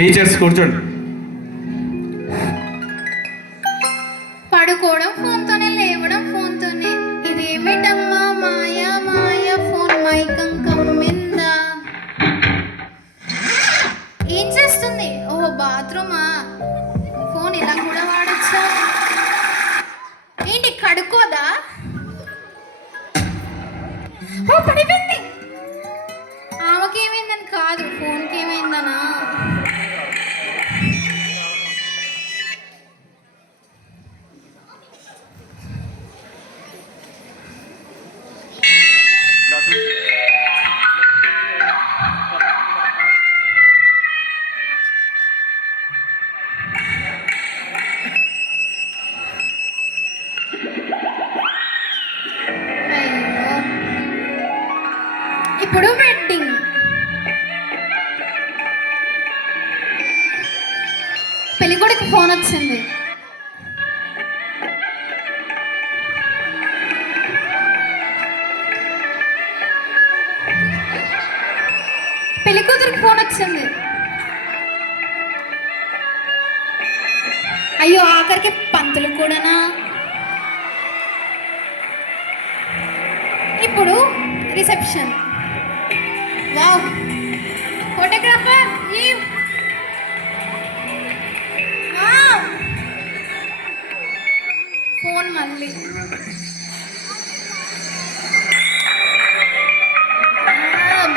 టీచర్స్ కూర్చోండి. పడుకోవడం ఫోన్తోనే, లేవడం ఫోన్తోనే. ఇదేమిటమ్మా మాయా మాయా ఫోన్ మైకం కమ్మిందా? ఏం చేస్తుంది? ఓహో బాత్రూమా? ఫోన్ ఇలా కూడా వాడచ్చా? ఏంటి కడుక్కోదా? ఓ పడిపోయింది. ఆమెకి ఏమైందని కాదు, ఫోన్కి ఏమైందనా? అయ్యో, ఇప్పుడు వెడ్డింగ్. పెళ్ళికొడుకు ఫోన్ వచ్చింది. పెళ్లి కూతురికి ఫోన్ వచ్చింది. అయ్యో ఆఖరికి పంతులు కూడానా? ఇప్పుడు రిసెప్షన్. వావ్, ఫోటోగ్రాఫర్ ఫోన్ మళ్ళీ.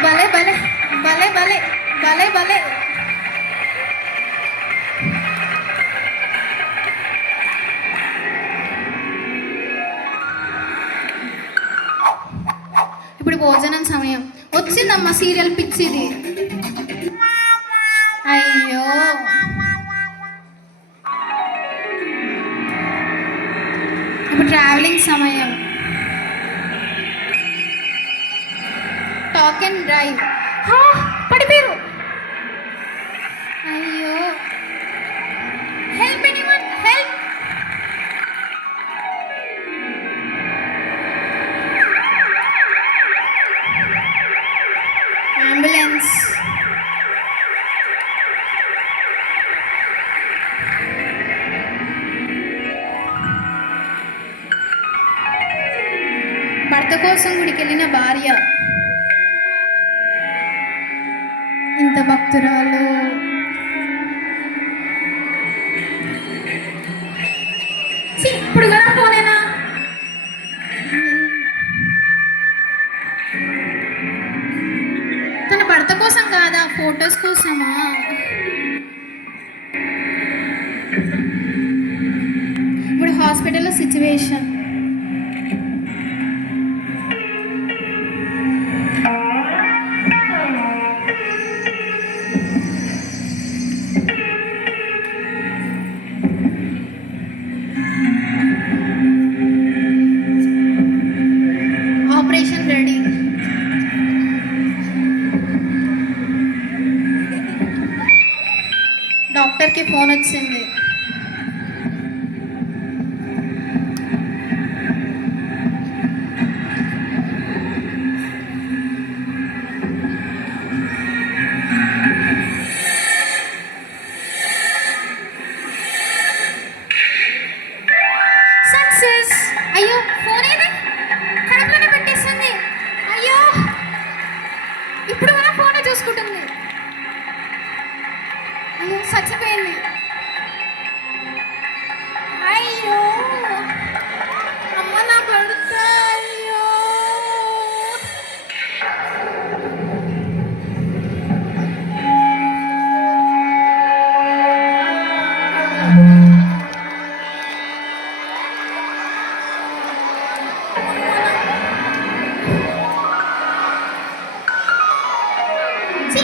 భలే భలే భలే భలే భలే భలే. ఇప్పుడు భోజనం సమయం వచ్చిందమ్మా. సీరియల్ పిచ్చిది. అయ్యో, ఇప్పుడు ట్రావెలింగ్ సమయం. Talk and drive. పడిపోయారు. అయ్యో, హెల్ప్ ఎనీవన్, హెల్ప్. అంబులెన్స్. భర్త కోసం గుడికి వెళ్ళిన భార్య. ఇంత భక్తురాలు. ఇప్పుడు కదా ఫోనేనా? తన భర్త కోసం కాదా, ఫొటోస్ కోసమా? ఇప్పుడు హాస్పిటల్లో సిచ్యువేషన్. Operation ready. డాక్టర్కి ఫోన్ వచ్చింది. సక్సెస్. అయ్యో ఫోన్ ఏది? కడుపులోనే పెట్టేస్తుంది. అయ్యో, ఇప్పుడు మన ఫోన్ చూసుకుంటుంది. అయ్యో చచ్చిపోయింది. అయ్యో అమ్మ నా భర్త. అయ్యో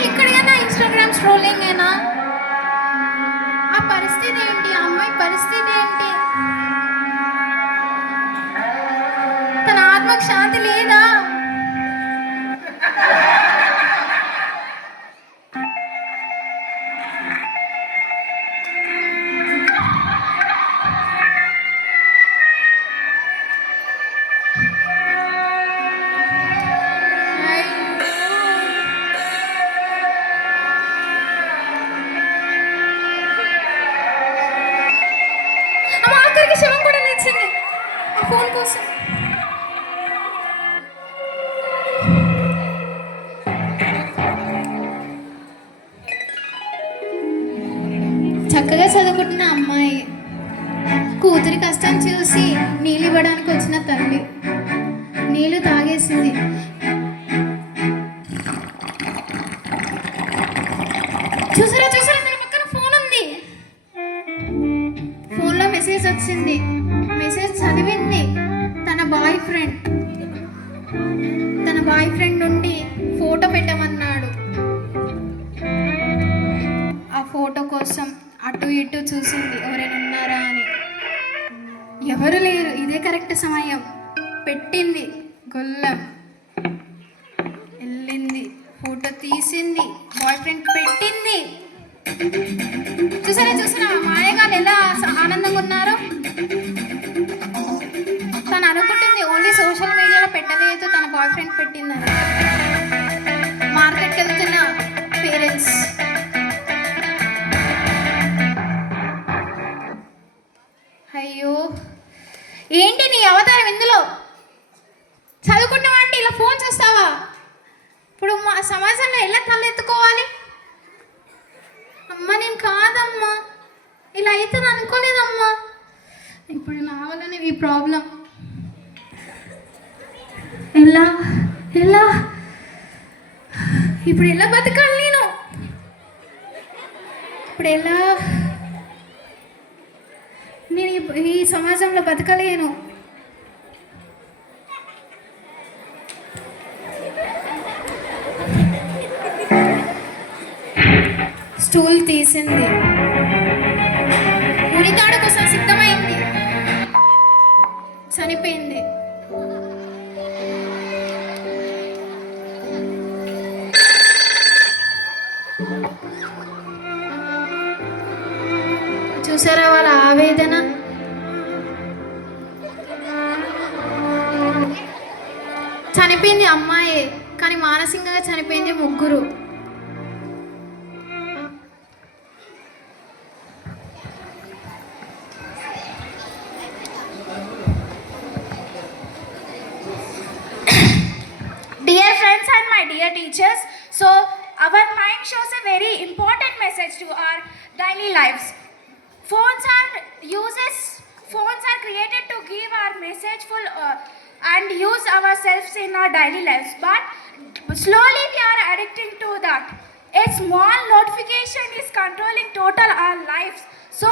ఇక్కడైనా ఇన్స్టాగ్రామ్ స్క్రోలింగ్ అయినా. ఆ పరిస్థితి ఏంటి? ఆ అమ్మాయి పరిస్థితి ఏంటి? తన ఆత్మకు శాంతి లేదా? ఫోన్ కోసం చక్కగా చదువుకుంటున్న అమ్మాయి కూతురి కష్టం చూసి నీళ్ళు ఇవ్వడానికి వచ్చిన తల్లి నీళ్ళు తాగేసింది. చూసారా చూసారా తన పక్కన ఫోన్ ఉంది. ఫోన్లో మెసేజ్ వచ్చింది. మెసేజ్ చదివింది. తన బాయ్ ఫ్రెండ్ నుండి ఫోటో పెట్టమన్నాడు. ఆ ఫోటో కోసం అటు ఇటు చూసింది ఎవరైనా ఉన్నారా అని. ఎవరు లేరు. ఇదే కరెక్ట్ సమయం. పెట్టింది గొల్లం. వెళ్ళింది, ఫోటో తీసింది, బాయ్ ఫ్రెండ్ పెట్టింది. చూసారా మాయగాలు ఎలా ఆనందంగా ఉన్నారు. తను అనుకుంటుంది ఓన్లీ సోషల్ మీడియాలో పెట్టలేదు, తన బాయ్ ఫ్రెండ్ పెట్టిందని. మార్కెట్కి వెళ్తున్న పేరెంట్స్ అయ్యో ఏంటి నీ అవతారం ఇందులో? చదువుకుంటావా అంటే ఇలా ఫోన్ చూస్తావా? ఇప్పుడు మా సమాజంలో ఎలా తలెత్తుకోవాలి? అమ్మ నేను కాదమ్మా, ఇలా అవుతుంది అనుకోలేదమ్మా. ఇప్పుడు ఇలా అవ్వాలని ఈ ప్రాబ్లం. ఎలా ఎలా ఇప్పుడు ఎలా బతకాలి నేను? ఇప్పుడు ఎలా నేను ఈ సమాజంలో బతకలేను. స్టూల్ తీసింది, ఉరితాడు కోసం సిద్ధమైంది, చనిపోయింది. చూసారా వాళ్ళ ఆవేదన? చనిపోయింది అమ్మాయే, కానీ మానసికంగా చనిపోయింది ముగ్గురు. Dear friends and my dear teachers, so our mind shows a very important message to our daily lives. Phones are created to give our messageful and use ourselves in our daily lives, but slowly we are addicting to that. A small notification is controlling total our lives. So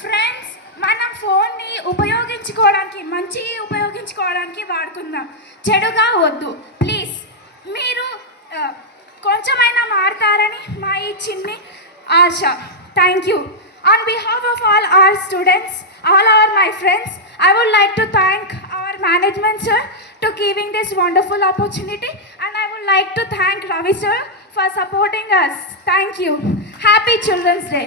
friends, మనం ఫోన్ని మంచిగా ఉపయోగించుకోవడానికి వాడుకుందాం, చెడుగా వద్దు. ప్లీజ్ మీరు కొంచెమైనా మారుతారని మా ఈ చిన్ని ఆశ. Thank you. On behalf of all our students, all our my friends, I would like to thank our management sir to giving this wonderful opportunity, and I would like to thank Ravi sir for supporting us. Thank you. Happy Children's Day.